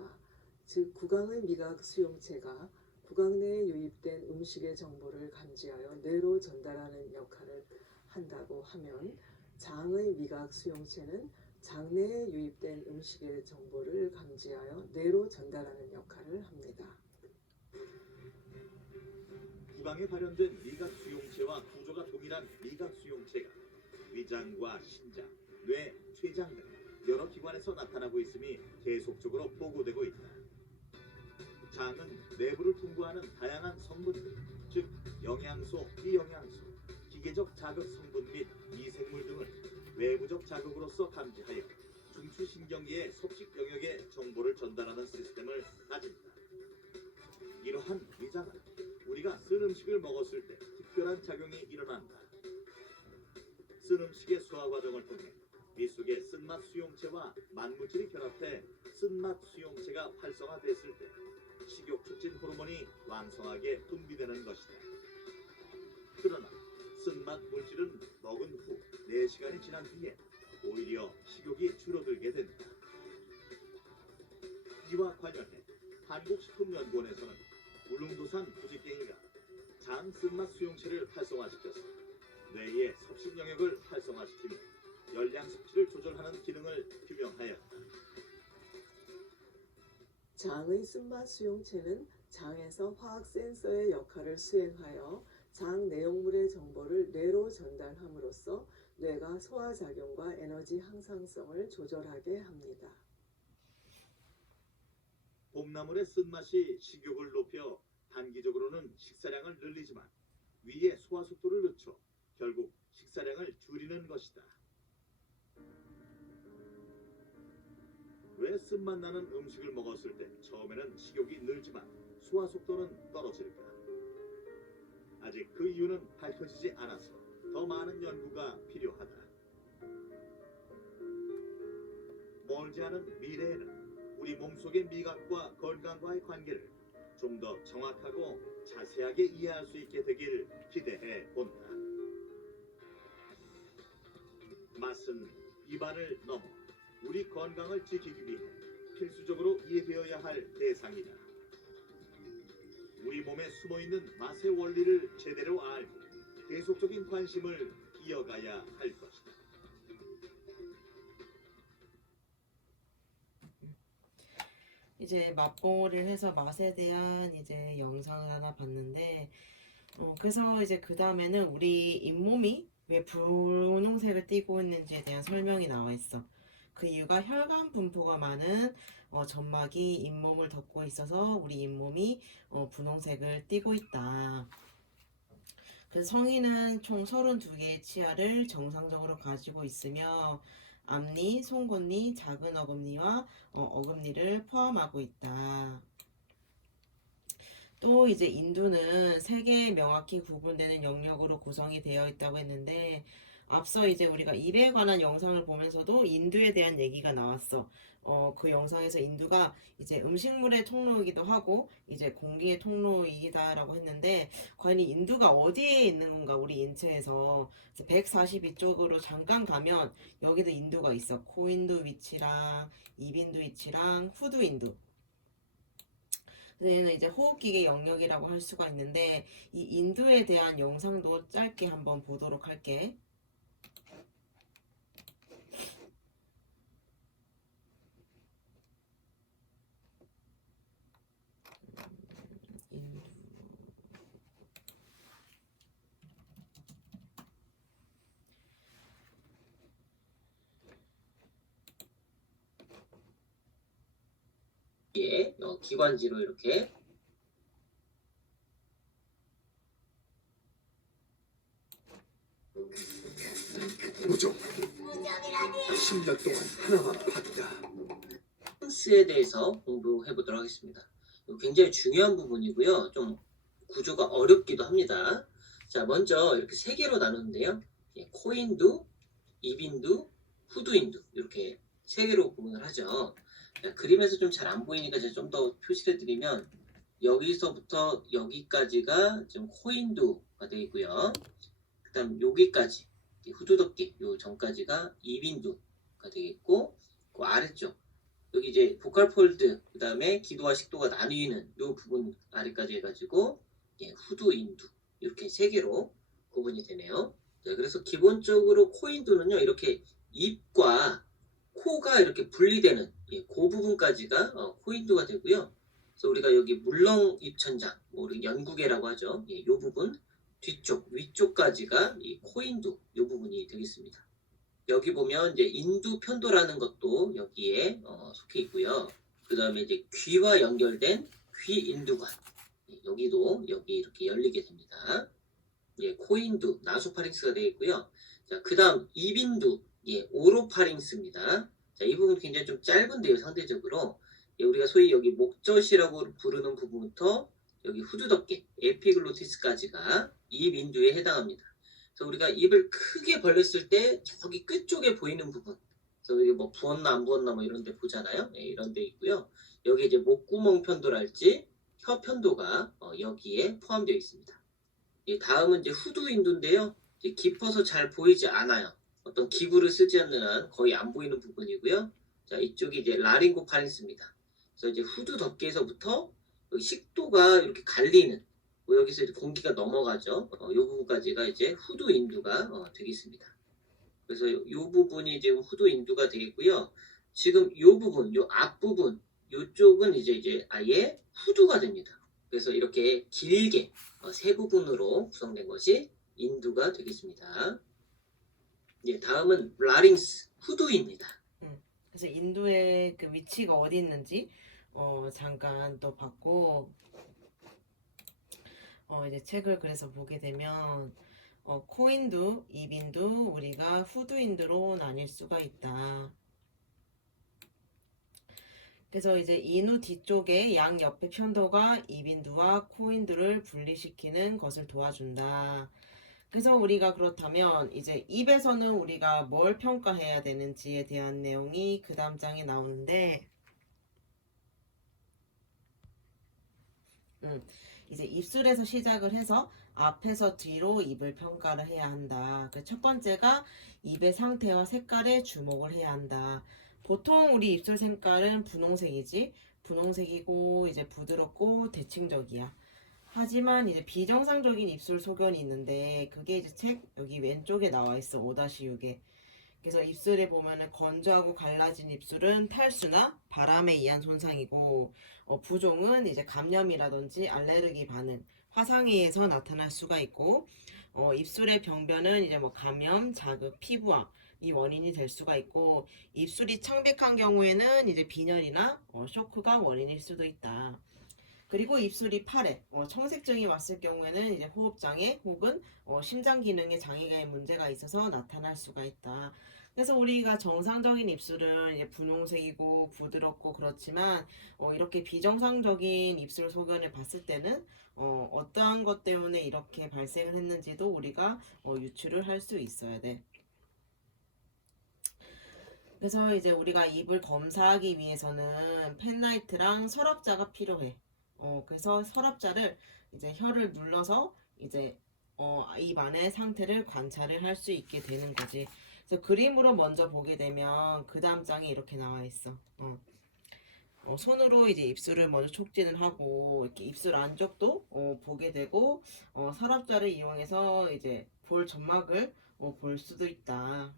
즉 구강의 미각 수용체가 구강 내에 유입된 음식의 정보를 감지하여 뇌로 전달하는 역할을 한다고 하면 장의 미각 수용체는 장내에 유입된 음식의 정보를 감지하여 뇌로 전달하는 역할을 합니다. 구강에 발현된 미각 수용체와 구조가 동일한 미각 수용체가 위장과 신장, 뇌, 췌장 등 여러 기관에서 나타나고 있음이 계속적으로 보고되고 있다. 장은 내부를 통과하는 다양한 성분들, 즉 영양소, 비영양소, 기계적 자극 성분 및 미생물 등을 외부적 자극으로서 감지하여 중추신경계의 섭식 영역에 정보를 전달하는 시스템을 가진다. 이러한 위장은 우리가 쓴 음식을 먹었을 때 특별한 작용이 일어난다. 쓴 음식의 소화 과정을 통해 윗속의 쓴맛 수용체와 만물질이 결합해 쓴맛 수용체가 활성화됐을 때 식욕 촉진 호르몬이 왕성하게 분비되는 것이다. 그러나 쓴맛 물질은 먹은 후 4시간이 지난 뒤에 오히려 식욕이 줄어들게 된다. 이와 관련해 한국식품연구원에서는 울릉도산 부지깽이가 장 쓴맛 수용체를 활성화시켜서 뇌의 섭식 영역을 활성화시키며 열량 섭취를 조절하는 기능을 규명하였다. 장의 쓴맛 수용체는 장에서 화학 센서의 역할을 수행하여 장 내용물의 정보를 뇌로 전달함으로써 뇌가 소화작용과 에너지 향상성을 조절하게 합니다. 봄나물의 쓴맛이 식욕을 높여 단기적으로는 식사량을 늘리지만 위의 소화 속도를 늦춰 결국 식사량을 줄이는 것이다. 왜 쓴맛 나는 음식을 먹었을 때 처음에는 식욕이 늘지만 소화 속도는 떨어질까? 아직 그 이유는 밝혀지지 않아서 더 많은 연구가 필요하다. 멀지 않은 미래에는 우리 몸속의 미각과 건강과의 관계를 좀 더 정확하고 자세하게 이해할 수 있게 되길 기대해 본다. 맛은 입안을 넘어 우리 건강을 지키기 위해 필수적으로 이해되어야 할 대상이다. 우리 몸에 숨어있는 맛의 원리를 제대로 알고 계속적인 관심을 이어가야 할 것이다. 이제 맛보기를 해서 맛에 대한 이제 영상을 하나 봤는데, 그래서 이제 그 다음에는 우리 잇몸이 왜 분홍색을 띠고 있는지에 대한 설명이 나와 있어. 그 이유가 혈관 분포가 많은 점막이 잇몸을 덮고 있어서 우리 잇몸이 분홍색을 띠고 있다. 그래서 성인은 총 32개의 치아를 정상적으로 가지고 있으며 앞니, 송곳니, 작은 어금니와 어금니를 포함하고 있다. 또 이제 인두는 세 개의 명확히 구분되는 영역으로 구성이 되어 있다고 했는데, 앞서 이제 우리가 입에 관한 영상을 보면서도 인두에 대한 얘기가 나왔어. 그 영상에서 인두가 이제 음식물의 통로이기도 하고 이제 공기의 통로이다라고 했는데, 과연 이 인두가 어디에 있는 건가 우리 인체에서. 142쪽으로 잠깐 가면 여기도 인두가 있어. 코인두 위치랑 입인두 위치랑 후두인두. 그래서 얘는 이제 호흡기계 영역이라고 할 수가 있는데, 이 인두에 대한 영상도 짧게 한번 보도록 할게. 인두. 기관지로 이렇게 무정 10년 동안 하나만 봤다. 스 대해서 공부해 보도록 하겠습니다. 이거 굉장히 중요한 부분이고요. 좀 구조가 어렵기도 합니다. 자, 먼저 이렇게 세 개로 나누는데요. 코인두, 입인두, 후두인두 이렇게 세 개로 구분을 하죠. 자, 그림에서 좀 잘 안 보이니까 제가 좀 더 표시를 드리면, 여기서부터 여기까지가 지금 코인두가 되겠고요. 그 다음 여기까지 후두덮개 요 전까지가 입인두가 되겠고, 그 아래쪽 여기 이제 보컬 폴드, 그 다음에 기도와 식도가 나뉘는 요 부분 아래까지 해가지고 후두인두 이렇게 세 개로 구분이 되네요. 자, 그래서 기본적으로 코인두는요, 이렇게 입과 코가 이렇게 분리되는 그 부분까지가 코인두가 되고요. 그래서 우리가 여기 물렁 입천장, 우리 연구개라고 하죠. 이 부분 뒤쪽, 위쪽까지가 이 코인두 이 부분이 되겠습니다. 여기 보면 이제 인두 편도라는 것도 여기에 속해 있고요. 그 다음에 이제 귀와 연결된 귀인두관, 여기도 여기 이렇게 열리게 됩니다. 코인두, 나소파링스가 되어 있고요. 자, 그 다음 입인두, 오로파링스입니다. 자, 이 부분 굉장히 좀 짧은데요, 상대적으로. 우리가 소위 여기 목젖이라고 부르는 부분부터 여기 후두덮개, 에피글로티스까지가 입인두에 해당합니다. 그래서 우리가 입을 크게 벌렸을 때 저기 끝쪽에 보이는 부분, 그래서 여기 뭐 부었나 안 부었나 뭐 이런 데 보잖아요. 이런 데 있고요. 여기 이제 목구멍 편도랄지 혀 편도가 여기에 포함되어 있습니다. 다음은 이제 후두인두인데요. 이제 깊어서 잘 보이지 않아요. 어떤 기구를 쓰지 않는 한 거의 안 보이는 부분이고요. 자, 이쪽이 이제 라링고파린스입니다. 그래서 이제 후두덮개에서부터 여기 식도가 이렇게 갈리는, 여기서 이제 공기가 넘어가죠. 이 부분까지가 이제 후두인두가 되겠습니다. 그래서 이 부분이 지금 후두인두가 되겠고요. 지금 이 부분, 이 앞부분, 이쪽은 이제 아예 후두가 됩니다. 그래서 이렇게 길게 세 부분으로 구성된 것이 인두가 되겠습니다. 다음은 라링스, 후두입니다. 그래서 인두의 그 위치가 어디 있는지 잠깐 또 봤고, 이제 책을 그래서 보게 되면 코인두, 입인두, 우리가 후두인두로 나뉠 수가 있다. 그래서 이제 인후 뒤쪽에 양 옆의 편도가 입인두와 코인두를 분리시키는 것을 도와준다. 그래서 우리가 그렇다면 이제 입에서는 우리가 뭘 평가해야 되는지에 대한 내용이 그 다음 장에 나오는데, 이제 입술에서 시작을 해서 앞에서 뒤로 입을 평가를 해야 한다. 그 첫 번째가 입의 상태와 색깔에 주목을 해야 한다. 보통 우리 입술 색깔은 분홍색이지. 분홍색이고 이제 부드럽고 대칭적이야. 하지만 이제 비정상적인 입술 소견이 있는데, 그게 이제 책 여기 왼쪽에 나와 있어. 5-6에. 그래서 입술에 보면은 건조하고 갈라진 입술은 탈수나 바람에 의한 손상이고, 부종은 이제 감염이라든지 알레르기 반응, 화상에 의해서 나타날 수가 있고, 입술의 병변은 이제 뭐 감염, 자극, 피부암 이 원인이 될 수가 있고, 입술이 창백한 경우에는 이제 빈혈이나 쇼크가 원인일 수도 있다. 그리고 입술이 파래, 청색증이 왔을 경우에는 이제 호흡장애 혹은 심장 기능에 장애가 문제가 있어서 나타날 수가 있다. 그래서 우리가 정상적인 입술은 이제 분홍색이고 부드럽고 그렇지만 이렇게 비정상적인 입술 소견을 봤을 때는 어떠한 것 때문에 이렇게 발생을 했는지도 우리가 유추를 할 수 있어야 돼. 그래서 이제 우리가 입을 검사하기 위해서는 펜라이트랑 서랍자가 필요해. 그래서 서랍자를 이제 혀를 눌러서 이제 입 안의 상태를 관찰을 할 수 있게 되는 거지. 그래서 그림으로 먼저 보게 되면 그 다음 장에 이렇게 나와 있어. 손으로 이제 입술을 먼저 촉진을 하고 이렇게 입술 안쪽도 보게 되고 서랍자를 이용해서 이제 볼 점막을 볼 수도 있다.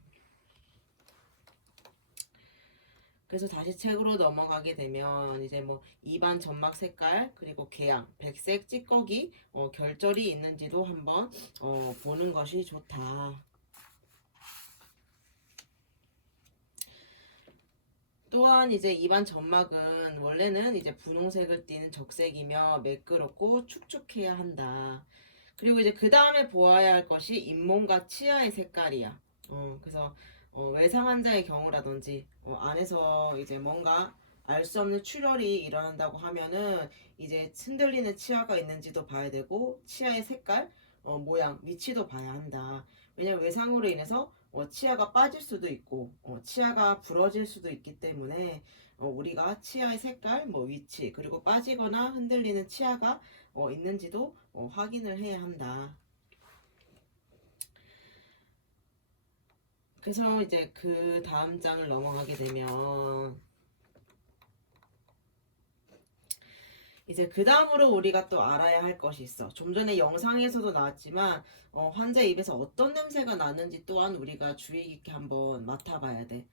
그래서 다시 책으로 넘어가게 되면 이제 뭐 입안 점막 색깔 그리고 궤양, 백색, 찌꺼기, 결절이 있는지도 한번 보는 것이 좋다. 또한 이제 입안 점막은 원래는 이제 분홍색을 띠는 적색이며 매끄럽고 축축해야 한다. 그리고 이제 그 다음에 보아야 할 것이 잇몸과 치아의 색깔이야. 그래서 외상 환자의 경우라든지 안에서 이제 뭔가 알 수 없는 출혈이 일어난다고 하면은 이제 흔들리는 치아가 있는지도 봐야 되고 치아의 색깔, 모양, 위치도 봐야 한다. 왜냐면 외상으로 인해서 치아가 빠질 수도 있고 치아가 부러질 수도 있기 때문에 우리가 치아의 색깔, 뭐 위치, 그리고 빠지거나 흔들리는 치아가 있는지도 확인을 해야 한다. 그래서 이제 그 다음 장을 넘어가게 되면 이제 그 다음으로 우리가 또 알아야 할 것이 있어. 좀 전에 영상에서도 나왔지만 환자 입에서 어떤 냄새가 나는지 또한 우리가 주의 깊게 한번 맡아봐야 돼.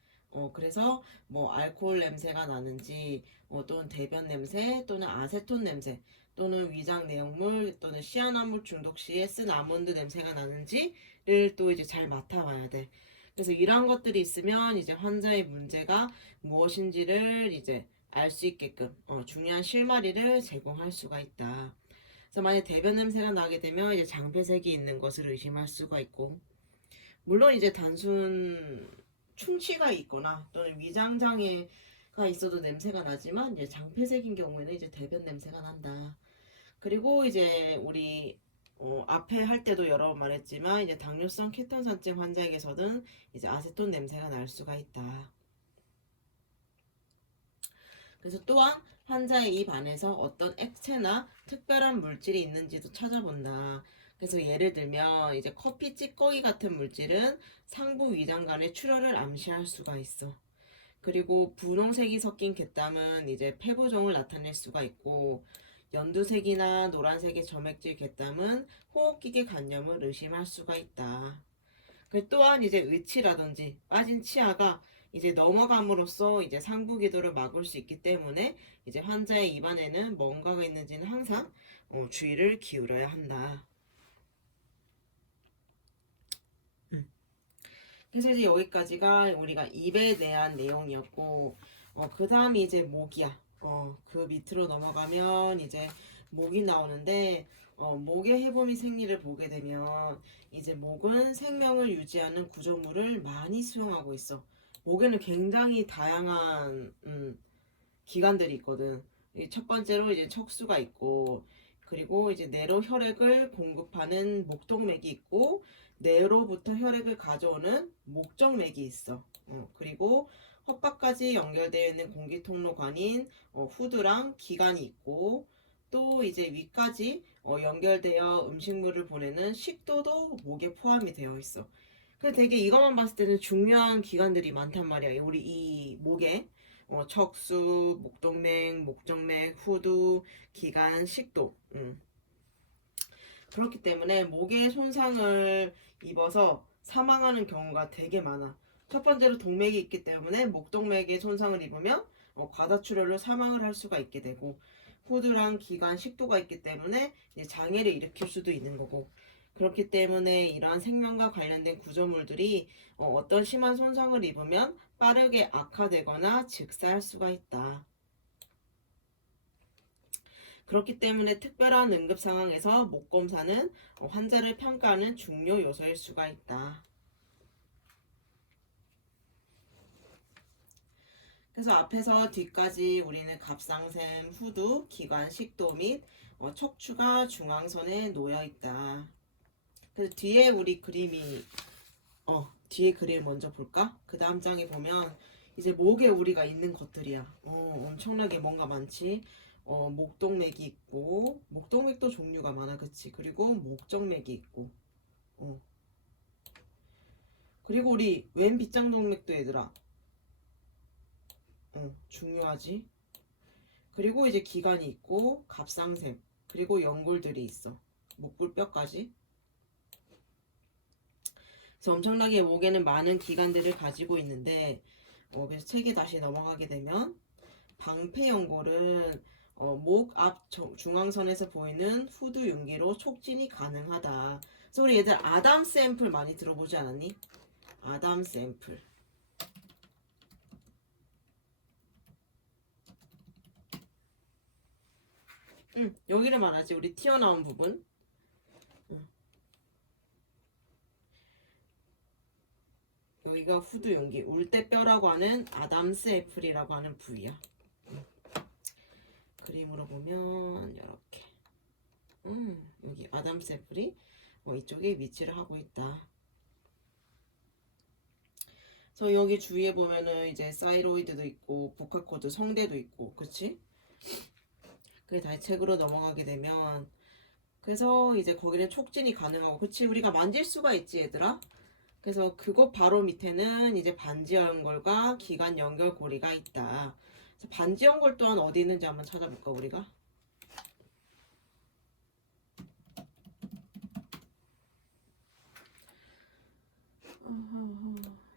그래서 뭐 알코올 냄새가 나는지 또는 대변 냄새 또는 아세톤 냄새 또는 위장 내용물 또는 시아나물 중독 시에 쓴 아몬드 냄새가 나는지를 또 이제 잘 맡아봐야 돼. 그래서 이러한 것들이 있으면 이제 환자의 문제가 무엇인지를 이제 알 수 있게끔 중요한 실마리를 제공할 수가 있다. 그래서 만약 대변 냄새가 나게 되면 이제 장폐색이 있는 것을 의심할 수가 있고, 물론 이제 단순 충치가 있거나 또는 위장 장애가 있어도 냄새가 나지만 이제 장폐색인 경우에는 이제 대변 냄새가 난다. 그리고 이제 우리 앞에 할 때도 여러 번 말했지만 이제 당뇨성 케톤산증 환자에게서는 이제 아세톤 냄새가 날 수가 있다. 그래서 또한 환자의 입 안에서 어떤 액체나 특별한 물질이 있는지도 찾아본다. 그래서 예를 들면 이제 커피 찌꺼기 같은 물질은 상부 위장관의 출혈을 암시할 수가 있어. 그리고 분홍색이 섞인 갯땀은 이제 폐부종을 나타낼 수가 있고, 연두색이나 노란색의 점액질 갯땀은 호흡기계 간염을 의심할 수가 있다. 또한 이제 의치라든지 빠진 치아가 이제 넘어감으로써 이제 상부 기도를 막을 수 있기 때문에 이제 환자의 입안에는 뭔가가 있는지는 항상 주의를 기울여야 한다. 그래서 이제 여기까지가 우리가 입에 대한 내용이었고, 그 다음이 이제 목이야. 그 밑으로 넘어가면 이제 목이 나오는데, 목의 해보미 생리를 보게 되면 이제 목은 생명을 유지하는 구조물을 많이 수용하고 있어. 목에는 굉장히 다양한 기관들이 있거든. 첫 번째로 이제 척수가 있고, 그리고 이제 뇌로 혈액을 공급하는 목동맥이 있고, 뇌로부터 혈액을 가져오는 목정맥이 있어. 그리고 헛박까지 연결되어 있는 공기통로관인 후두랑 기관이 있고, 또 이제 위까지 연결되어 음식물을 보내는 식도도 목에 포함이 되어 있어. 그래서 되게 이것만 봤을 때는 중요한 기관들이 많단 말이야. 우리 이 목에 척수, 목동맥, 목정맥, 후두, 기관, 식도. 그렇기 때문에 목에 손상을 입어서 사망하는 경우가 되게 많아. 첫 번째로 동맥이 있기 때문에 목동맥에 손상을 입으면 과다출혈로 사망을 할 수가 있게 되고, 후두랑 기관, 식도가 있기 때문에 이제 장애를 일으킬 수도 있는 거고, 그렇기 때문에 이러한 생명과 관련된 구조물들이 어떤 심한 손상을 입으면 빠르게 악화되거나 즉사할 수가 있다. 그렇기 때문에 특별한 응급 상황에서 목 검사는 환자를 평가하는 중요 요소일 수가 있다. 그래서 앞에서 뒤까지 우리는 갑상샘, 후두, 기관, 식도 및 척추가 중앙선에 놓여 있다. 그래서 뒤에 우리 그림이 뒤에 그림 먼저 볼까? 그 다음 장에 보면 이제 목에 우리가 있는 것들이야. 엄청나게 뭔가 많지. 목동맥이 있고, 목동맥도 종류가 많아, 그치? 그리고 목정맥이 있고, 그리고 우리 왼 빗장동맥도 얘들아, 중요하지. 그리고 이제 기관이 있고, 갑상샘, 그리고 연골들이 있어. 목불뼈까지. 그래서 엄청나게 목에는 많은 기관들을 가지고 있는데, 그래서 책에 다시 넘어가게 되면 방패연골은 목 앞 중앙선에서 보이는 후두 윤기로 촉진이 가능하다. 그래서 우리 얘들 아담 샘플 많이 들어보지 않았니? 아담 샘플. 여기를 말하지. 우리 튀어나온 부분. 여기가 후두 윤기, 울대뼈라고 하는 아담스 애플이라고 하는 부위야. 그림으로 보면 이렇게 여기 아담스 애플이 이쪽에 위치를 하고 있다. 그래서 여기 주위에 보면은 이제 사이로이드도 있고 보컬코드 성대도 있고, 그치? 그게 다시 책으로 넘어가게 되면, 그래서 이제 거기는 촉진이 가능하고, 그치? 우리가 만질 수가 있지 얘들아. 그래서 그곳 바로 밑에는 이제 반지연골과 기관 연결고리가 있다. 그래서 반지연골 또한 어디 있는지 한번 찾아볼까 우리가?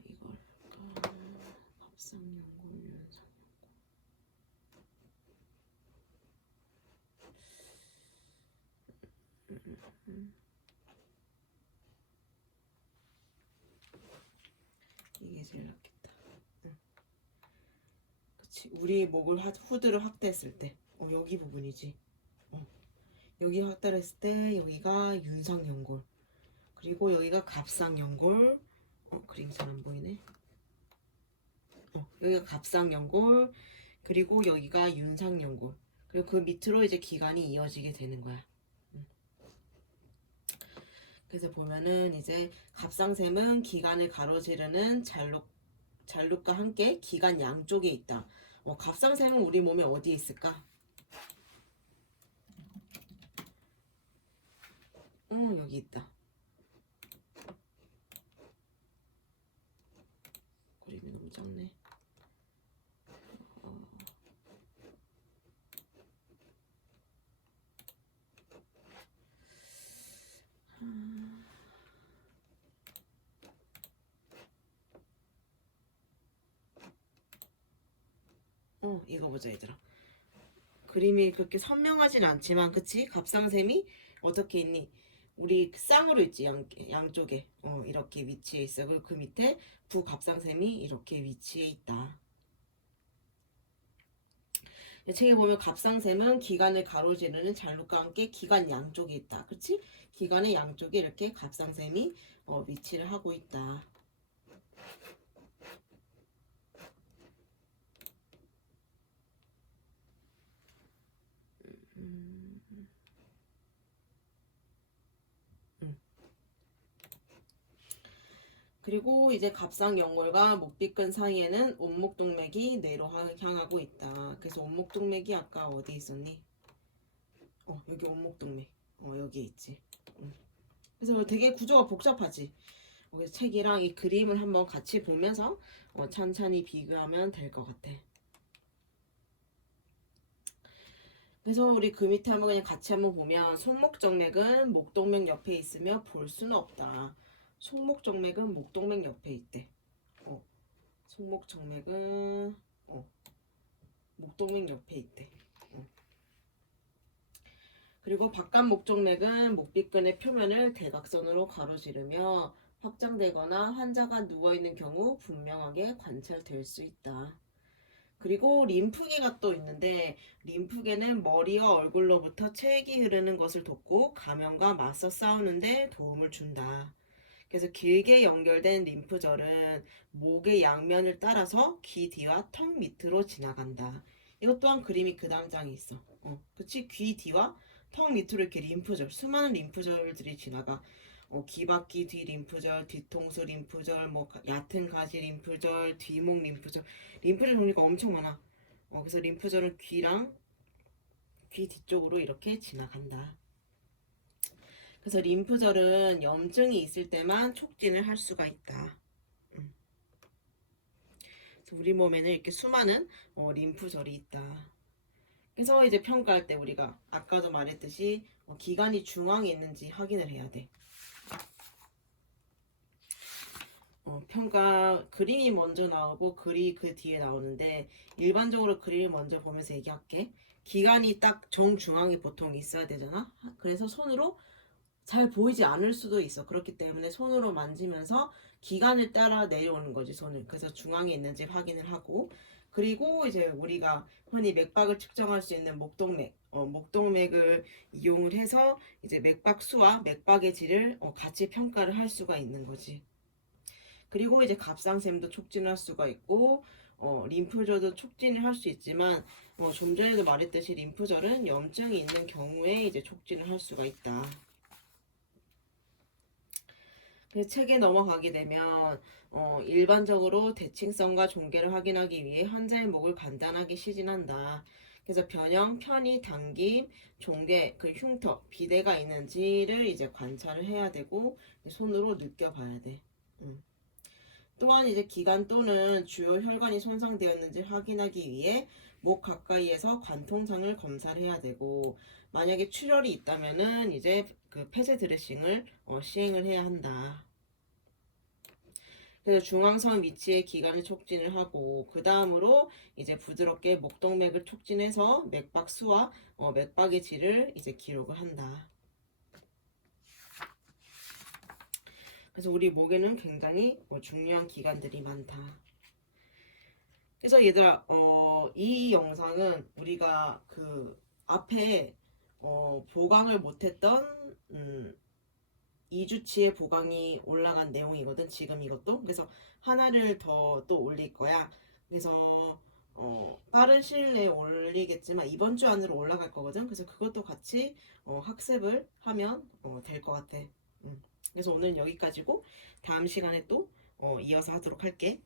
이걸 갑상연골, 윤상연골. 이게 제일 낫겠다. 그치. 우리 목을 후드를 확대했을 때 여기 부분이지. 여기 확대를 했을 때 여기가 윤상연골, 그리고 여기가 갑상연골. 그림 잘 안 보이네. 여기가 갑상연골, 그리고 여기가 윤상연골, 그리고 그 밑으로 이제 기관이 이어지게 되는 거야. 그래서 보면은 이제 갑상샘은 기관을 가로지르는 잔룩과 함께 기관 양쪽에 있다. 갑상샘은 우리 몸에 어디에 있을까? 여기 있다. 그림이 너무 작네. 이거 보자 얘들아. 그림이 그렇게 선명하진 않지만, 그치? 갑상샘이 어떻게 있니? 우리 쌍으로 있지, 양쪽에. 이렇게 위치해 있어. 그리고 그 밑에 부갑상샘이 이렇게 위치해 있다. 책에 보면 갑상샘은 기관을 가로지르는 잔룩과 함께 기관 양쪽에 있다. 그치? 기관의 양쪽에 이렇게 갑상샘이 위치를 하고 있다. 그리고 이제 갑상연골과 목비근 사이에는 온목동맥이 뇌로 향하고 있다. 그래서 온목동맥이 아까 어디 있었니? 여기 온목동맥. 여기 있지. 그래서 되게 구조가 복잡하지. 그래서 책이랑 이 그림을 한번 같이 보면서 찬찬히 비교하면 될 것 같아. 그래서 우리 그 밑에 한번 그냥 같이 한번 보면, 손목정맥은 목동맥 옆에 있으며 볼 수는 없다. 손목정맥은 목동맥 옆에 있대. 손목정맥은 목동맥 옆에 있대. 그리고 박간목정맥은 목비근의 표면을 대각선으로 가로지르며 확장되거나 환자가 누워있는 경우 분명하게 관찰될 수 있다. 그리고 림프계가 또 있는데 림프계는 머리와 얼굴로부터 체액이 흐르는 것을 돕고 감염과 맞서 싸우는데 도움을 준다. 그래서 길게 연결된 림프절은 목의 양면을 따라서 귀 뒤와 턱 밑으로 지나간다. 이것 또한 그림이 그 다음 장에 있어. 그치? 귀 뒤와 턱 밑으로 이렇게 림프절, 수많은 림프절들이 지나가. 귀바퀴 뒤 림프절, 뒤통수 림프절, 뭐 얕은 가지 림프절, 뒤목 림프절, 림프절 종류가 엄청 많아. 그래서 림프절은 귀랑 귀 뒤쪽으로 이렇게 지나간다. 그래서 림프절은 염증이 있을 때만 촉진을 할 수가 있다. 그래서 우리 몸에는 이렇게 수많은 림프절이 있다. 그래서 이제 평가할 때 우리가 아까도 말했듯이 기관이 중앙에 있는지 확인을 해야 돼. 평가 그림이 먼저 나오고 글이 그 뒤에 나오는데 일반적으로 그림을 먼저 보면서 얘기할게. 기관이 딱 정중앙에 보통 있어야 되잖아. 그래서 손으로 잘 보이지 않을 수도 있어. 그렇기 때문에 손으로 만지면서 기관을 따라 내려오는 거지, 손을. 그래서 중앙에 있는지 확인을 하고, 그리고 이제 우리가 흔히 맥박을 측정할 수 있는 목동맥, 목동맥을 이용을 해서 이제 맥박 수와 맥박의 질을 같이 평가를 할 수가 있는 거지. 그리고 이제 갑상샘도 촉진할 수가 있고, 림프절도 촉진을 할 수 있지만, 좀 전에도 말했듯이 림프절은 염증이 있는 경우에 이제 촉진을 할 수가 있다. 그래서 책에 넘어가게 되면 일반적으로 대칭성과 종계를 확인하기 위해 환자의 목을 간단하게 시진한다. 그래서 변형, 편의, 당김, 종계, 그 흉터, 비대가 있는지를 이제 관찰을 해야 되고 손으로 느껴봐야 돼. 또한 이제 기관 또는 주요 혈관이 손상되었는지 확인하기 위해 목 가까이에서 관통상을 검사를 해야 되고 만약에 출혈이 있다면은 이제 그 폐쇄 드레싱을 시행을 해야 한다. 그래서 중앙선 위치에 기관을 촉진을 하고 그 다음으로 이제 부드럽게 목동맥을 촉진해서 맥박 수와 맥박의 질을 이제 기록을 한다. 그래서 우리 목에는 굉장히 중요한 기관들이 많다. 그래서 얘들아 이 영상은 우리가 그 앞에 보강을 못했던 2주치의 보강이 올라간 내용이거든. 지금 이것도. 그래서 하나를 더 또 올릴 거야. 그래서 빠른 시일 내에 올리겠지만 이번 주 안으로 올라갈 거거든. 그래서 그것도 같이 학습을 하면 될 것 같아. 그래서 오늘 여기까지고 다음 시간에 또 이어서 하도록 할게.